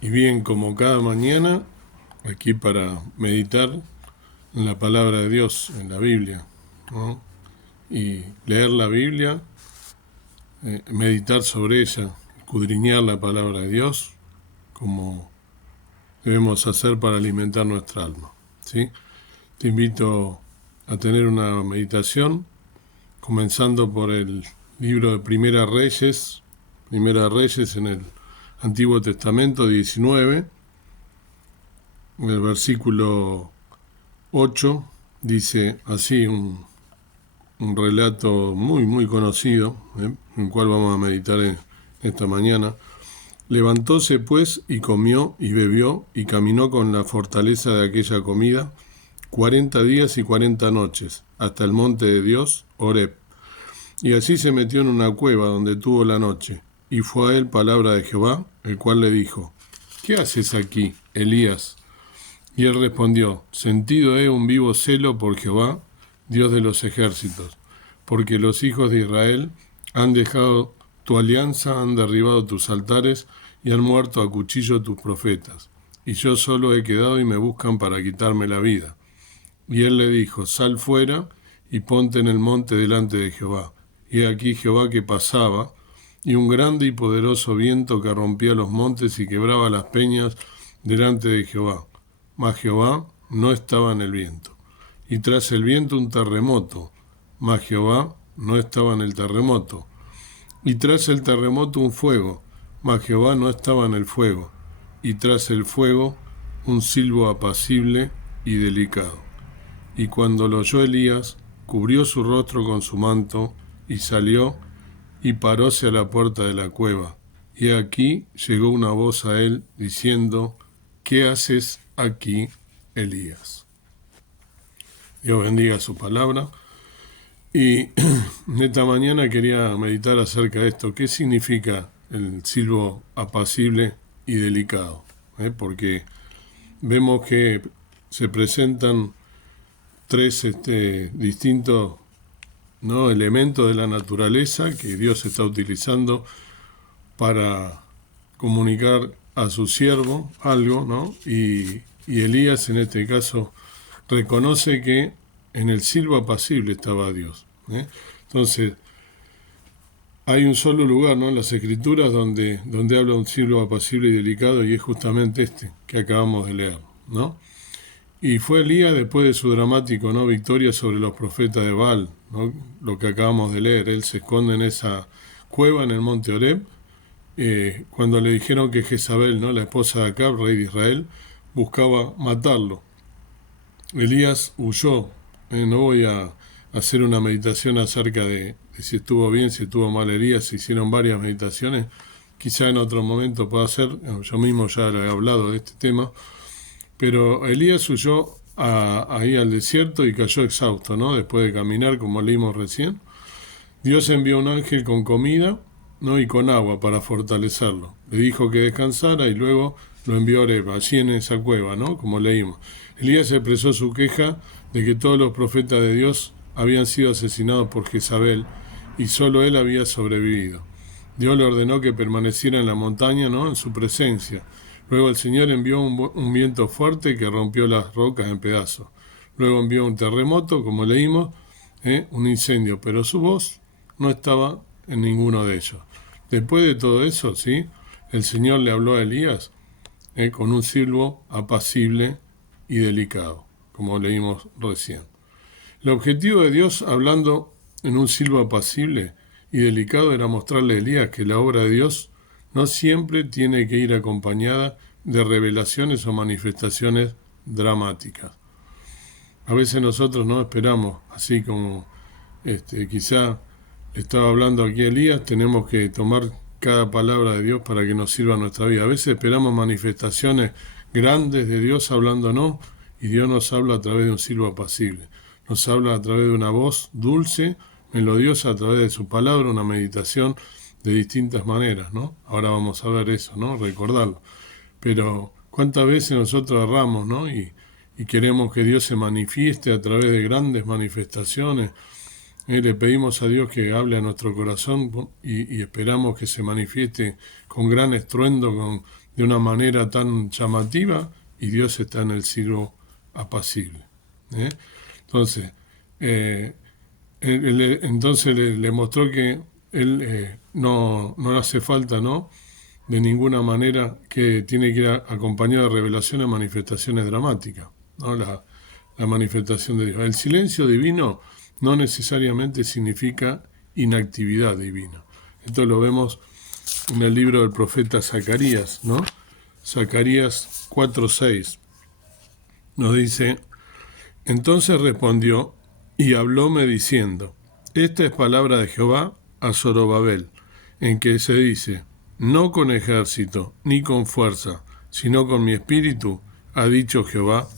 Y bien, como cada mañana, aquí para meditar en la palabra de Dios, en la Biblia, ¿no? Y leer la Biblia, meditar sobre ella, escudriñar la palabra de Dios, como debemos hacer para alimentar nuestra alma, ¿sí? Te invito a tener una meditación, comenzando por el libro de Primera Reyes en el Antiguo Testamento 19, en el versículo 8, dice así un relato muy conocido, en el cual vamos a meditar esta mañana. Levantóse pues y comió y bebió y caminó con la fortaleza de aquella comida 40 días y 40 noches, hasta el monte de Dios, Horeb. Y allí se metió en una cueva donde tuvo la noche, y fue a él palabra de Jehová, el cual le dijo: ¿Qué haces aquí, Elías? Y él respondió: Sentido he un vivo celo por Jehová, Dios de los ejércitos, porque los hijos de Israel han dejado tu alianza, han derribado tus altares y han muerto a cuchillo tus profetas. Y yo solo he quedado y me buscan para quitarme la vida. Y él le dijo: Sal fuera y ponte en el monte delante de Jehová. Y he aquí Jehová que pasaba, y un grande y poderoso viento que rompía los montes y quebraba las peñas delante de Jehová. Mas Jehová no estaba en el viento. Y tras el viento un terremoto, mas Jehová no estaba en el terremoto. Y tras el terremoto un fuego, mas Jehová no estaba en el fuego. Y tras el fuego un silbo apacible y delicado. Y cuando lo oyó Elías, cubrió su rostro con su manto, y salió, y paróse a la puerta de la cueva. Y aquí llegó una voz a él, diciendo: ¿Qué haces aquí, Elías? Dios bendiga su palabra. Y en esta mañana quería meditar acerca de esto. ¿Qué significa el silbo apacible y delicado? Porque vemos que se presentan tres distintos, ¿no?, elementos de la naturaleza que Dios está utilizando para comunicar a su siervo algo, ¿no? Y Elías en este caso reconoce que en el silbo apacible estaba Dios. Entonces, hay un solo lugar, ¿no?, en las Escrituras donde habla un silbo apacible y delicado, y es justamente este que acabamos de leer, ¿no? Y fue Elías después de su dramático, ¿no?, victoria sobre los profetas de Baal, ¿no?, lo que acabamos de leer. Él se esconde en esa cueva en el monte Horeb, cuando le dijeron que Jezabel, ¿no?, la esposa de Acab, rey de Israel, buscaba matarlo. Elías huyó. No voy a hacer una meditación acerca de si estuvo bien, si estuvo mal Elías. Se hicieron varias meditaciones, quizá en otro momento pueda hacer. Yo mismo ya le he hablado de este tema. Pero Elías huyó ahí al desierto y cayó exhausto, ¿no?, después de caminar, como leímos recién. Dios envió un ángel con comida, ¿no?, y con agua para fortalecerlo. Le dijo que descansara y luego lo envió a Horeb, allí en esa cueva, ¿no?, como leímos. Elías expresó su queja de que todos los profetas de Dios habían sido asesinados por Jezabel y solo él había sobrevivido. Dios le ordenó que permaneciera en la montaña, ¿no?, en su presencia. Luego el Señor envió un viento fuerte que rompió las rocas en pedazos. Luego envió un terremoto, como leímos, un incendio, pero su voz no estaba en ninguno de ellos. Después de todo eso, ¿sí?, el Señor le habló a Elías con un silbo apacible y delicado, como leímos recién. El objetivo de Dios, hablando en un silbo apacible y delicado, era mostrarle a Elías que la obra de Dios no siempre tiene que ir acompañada de revelaciones o manifestaciones dramáticas. A veces nosotros no esperamos, así como quizá estaba hablando aquí Elías, tenemos que tomar cada palabra de Dios para que nos sirva en nuestra vida. A veces esperamos manifestaciones grandes de Dios hablándonos, y Dios nos habla a través de un silbo apacible. Nos habla a través de una voz dulce, melodiosa, a través de su palabra, una meditación de distintas maneras, ¿no? Ahora vamos a ver eso, ¿no?, recordarlo. Pero ¿cuántas veces nosotros erramos, ¿no?, y queremos que Dios se manifieste a través de grandes manifestaciones? Le pedimos a Dios que hable a nuestro corazón y esperamos que se manifieste con gran estruendo, con de una manera tan llamativa y Dios está en el silo apacible. Entonces, entonces le mostró que él no le hace falta, ¿no?, de ninguna manera, que tiene que ir acompañado de revelaciones, manifestaciones dramáticas, ¿no? La manifestación de Dios. El silencio divino no necesariamente significa inactividad divina. Esto lo vemos en el libro del profeta Zacarías, ¿no? Zacarías 4:6 nos dice: entonces respondió y hablóme diciendo: esta es palabra de Jehová a Zorobabel, en que se dice: no con ejército ni con fuerza, sino con mi espíritu, ha dicho Jehová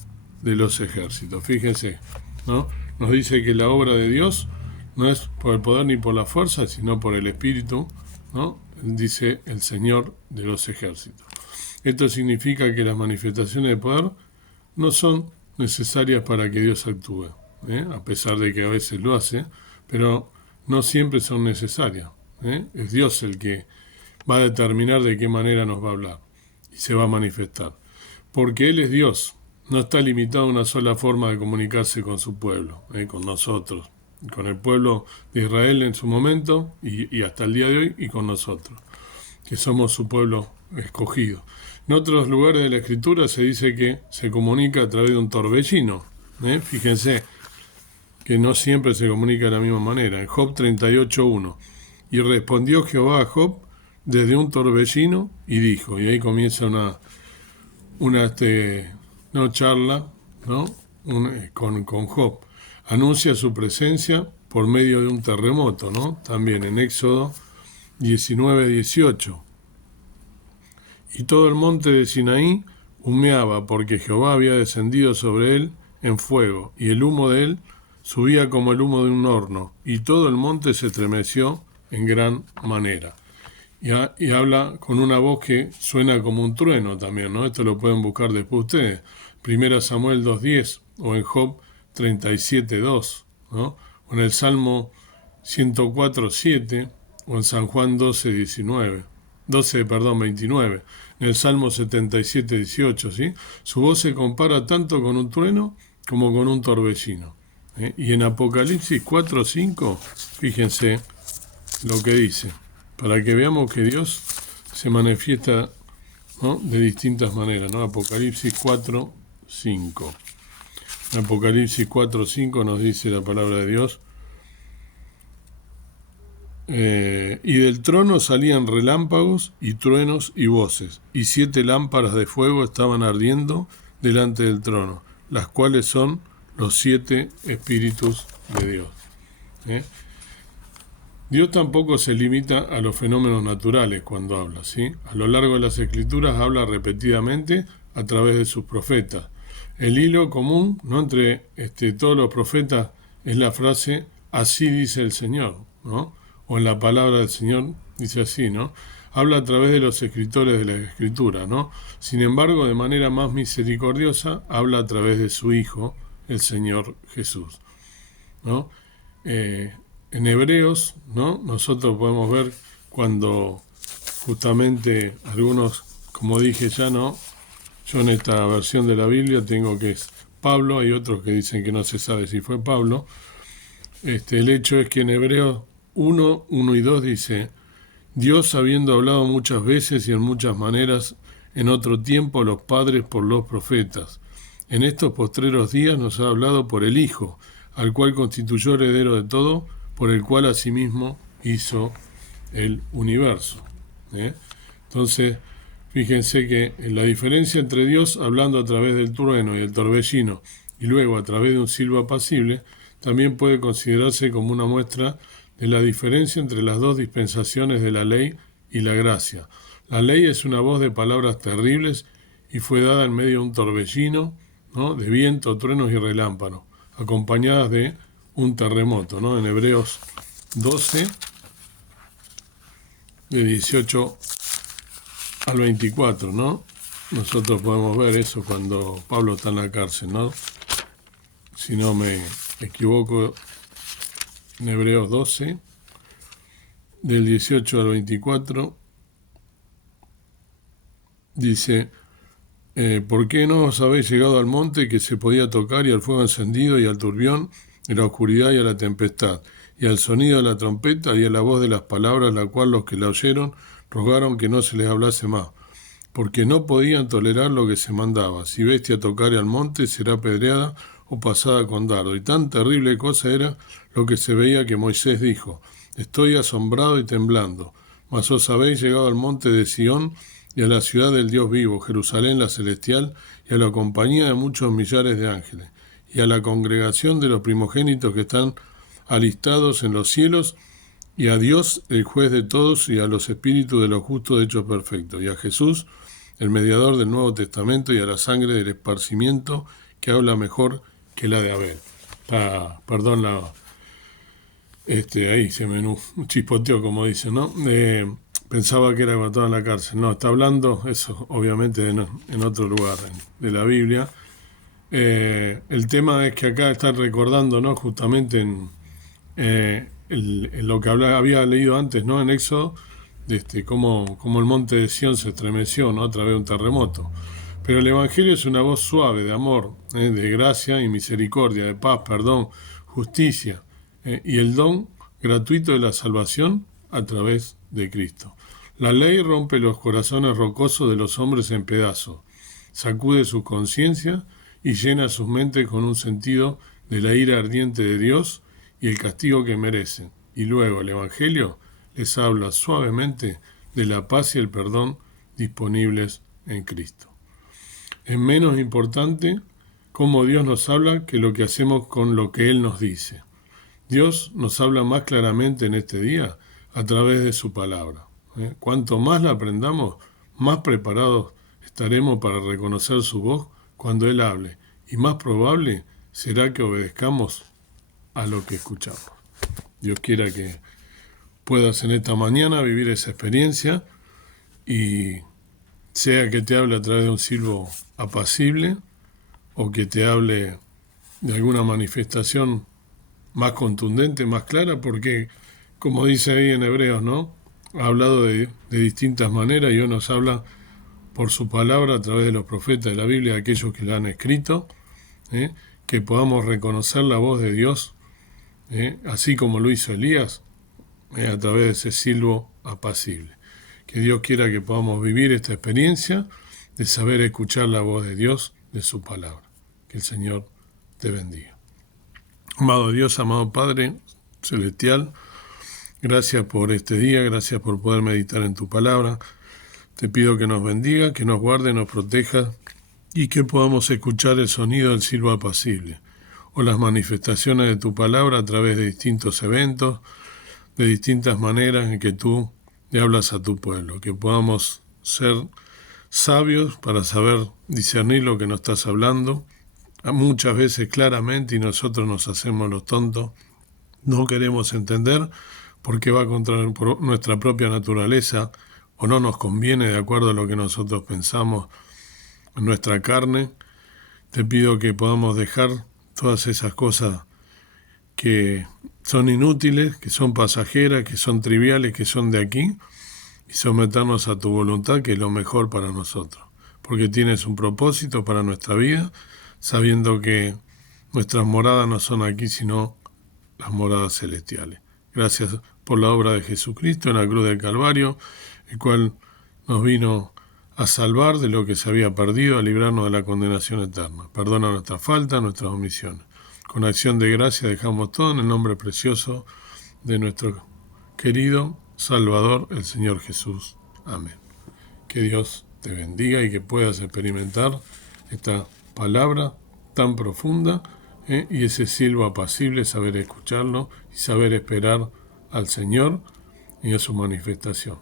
de los ejércitos. Fíjense, ¿no? Nos dice que la obra de Dios no es por el poder ni por la fuerza, sino por el espíritu, ¿no? Dice el Señor de los ejércitos. Esto significa que las manifestaciones de poder no son necesarias para que Dios actúe, a pesar de que a veces lo hace, pero no siempre son necesarias. Es Dios el que va a determinar de qué manera nos va a hablar y se va a manifestar. Porque Él es Dios, no está limitado a una sola forma de comunicarse con su pueblo, con nosotros, con el pueblo de Israel en su momento y hasta el día de hoy, y con nosotros, que somos su pueblo escogido. En otros lugares de la Escritura se dice que se comunica a través de un torbellino. Fíjense que no siempre se comunica de la misma manera. En Job 38:1. Y respondió Jehová a Job desde un torbellino y dijo, y ahí comienza una charla, ¿no?, con Job. Anuncia su presencia por medio de un terremoto, ¿no? También en Éxodo 19:18. Y todo el monte de Sinaí humeaba, porque Jehová había descendido sobre él en fuego, y el humo de él subía como el humo de un horno, y todo el monte se estremeció en gran manera. Y habla con una voz que suena como un trueno también, ¿no? Esto lo pueden buscar después ustedes. 1 Samuel 2:10, o en Job 37:2, ¿no? O en el Salmo 104:7, o en San Juan 29. En el Salmo 77:18, ¿sí? Su voz se compara tanto con un trueno como con un torbellino. Y en Apocalipsis 4:5, fíjense lo que dice, para que veamos que Dios se manifiesta, ¿no?, de distintas maneras, ¿no? Apocalipsis 4:5. En Apocalipsis 4:5 nos dice la palabra de Dios: y del trono salían relámpagos y truenos y voces, y 7 lámparas de fuego estaban ardiendo delante del trono, las cuales son los 7 espíritus de Dios. Dios tampoco se limita a los fenómenos naturales cuando habla, ¿sí? A lo largo de las Escrituras habla repetidamente a través de sus profetas. El hilo común, ¿no?, entre todos los profetas es la frase: así dice el Señor, ¿no? O en la palabra del Señor dice así, ¿no? Habla a través de los escritores de la Escritura, ¿no? Sin embargo, de manera más misericordiosa, habla a través de su Hijo, el Señor Jesús, ¿no? En Hebreos, ¿no?, nosotros podemos ver cuando justamente algunos, como dije ya, ¿no?, yo en esta versión de la Biblia tengo que es Pablo, hay otros que dicen que no se sabe si fue Pablo. El hecho es que en Hebreos 1:1 y 2 dice: Dios, habiendo hablado muchas veces y en muchas maneras en otro tiempo a los padres por los profetas, en estos postreros días nos ha hablado por el Hijo, al cual constituyó heredero de todo, por el cual asimismo hizo el universo. Entonces, fíjense que la diferencia entre Dios hablando a través del trueno y el torbellino y luego a través de un silbo apacible también puede considerarse como una muestra de la diferencia entre las dos dispensaciones de la ley y la gracia. La ley es una voz de palabras terribles y fue dada en medio de un torbellino, ¿no?, de viento, truenos y relámpanos, acompañadas de un terremoto, ¿no? En Hebreos 12, de 18 al 24, ¿no? Nosotros podemos ver eso cuando Pablo está en la cárcel, ¿no? Si no me equivoco, en Hebreos 12, del 18 al 24, dice, ¿por qué no os habéis llegado al monte que se podía tocar y al fuego encendido y al turbión y a la oscuridad y a la tempestad y al sonido de la trompeta y a la voz de las palabras, la cual los que la oyeron rogaron que no se les hablase más, porque no podían tolerar lo que se mandaba? Si bestia tocare al monte, será apedreada o pasada con dardo. Y tan terrible cosa era lo que se veía que Moisés dijo, estoy asombrado y temblando. Mas os habéis llegado al monte de Sión y a la ciudad del Dios vivo, Jerusalén la celestial, y a la compañía de muchos millares de ángeles, y a la congregación de los primogénitos que están alistados en los cielos, y a Dios, el juez de todos, y a los espíritus de los justos hechos perfectos, y a Jesús, el mediador del Nuevo Testamento, y a la sangre del esparcimiento, que habla mejor que la de Abel. Ahí se me chispoteó, como dicen, ¿no? Pensaba que era cuando estaba en la cárcel. No, está hablando, eso obviamente en otro lugar de la Biblia. El tema es que acá está recordando, ¿no? Justamente en lo que había leído antes, ¿no? En Éxodo, cómo el monte de Sión se estremeció, ¿no? A través de un terremoto. Pero el Evangelio es una voz suave de amor, de gracia y misericordia, de paz, perdón, justicia, y el don gratuito de la salvación a través de Cristo. La ley rompe los corazones rocosos de los hombres en pedazos, sacude su conciencia y llena sus mentes con un sentido de la ira ardiente de Dios y el castigo que merecen. Y luego el Evangelio les habla suavemente de la paz y el perdón disponibles en Cristo. Es menos importante cómo Dios nos habla que lo que hacemos con lo que Él nos dice. Dios nos habla más claramente en este día a través de su palabra. Cuanto más la aprendamos, más preparados estaremos para reconocer su voz cuando Él hable, y más probable será que obedezcamos a lo que escuchamos. Dios quiera que puedas en esta mañana vivir esa experiencia, y sea que te hable a través de un silbo apacible o que te hable de alguna manifestación más contundente, más clara, porque como dice ahí en Hebreos, ¿no? Ha hablado de distintas maneras y Dios nos habla por su palabra a través de los profetas de la Biblia, aquellos que la han escrito, que podamos reconocer la voz de Dios, así como lo hizo Elías, a través de ese silbo apacible. Que Dios quiera que podamos vivir esta experiencia de saber escuchar la voz de Dios, de su palabra. Que el Señor te bendiga. Amado Dios, amado Padre Celestial, gracias por este día, gracias por poder meditar en tu palabra. Te pido que nos bendiga, que nos guarde, nos proteja y que podamos escuchar el sonido del silbo apacible o las manifestaciones de tu palabra a través de distintos eventos, de distintas maneras en que tú le hablas a tu pueblo, que podamos ser sabios para saber discernir lo que nos estás hablando, muchas veces claramente, y nosotros nos hacemos los tontos, no queremos entender porque va contra nuestra propia naturaleza o no nos conviene de acuerdo a lo que nosotros pensamos en nuestra carne. Te pido que podamos dejar todas esas cosas que son inútiles, que son pasajeras, que son triviales, que son de aquí, y someternos a tu voluntad, que es lo mejor para nosotros, porque tienes un propósito para nuestra vida, sabiendo que nuestras moradas no son aquí, sino las moradas celestiales. Gracias por la obra de Jesucristo en la cruz del Calvario, el cual nos vino a salvar de lo que se había perdido, a librarnos de la condenación eterna. Perdona nuestras faltas, nuestras omisiones. Con acción de gracia dejamos todo en el nombre precioso de nuestro querido Salvador, el Señor Jesús. Amén. Que Dios te bendiga y que puedas experimentar esta palabra tan profunda, y ese silbo apacible, saber escucharlo y saber esperar al Señor y a su manifestación.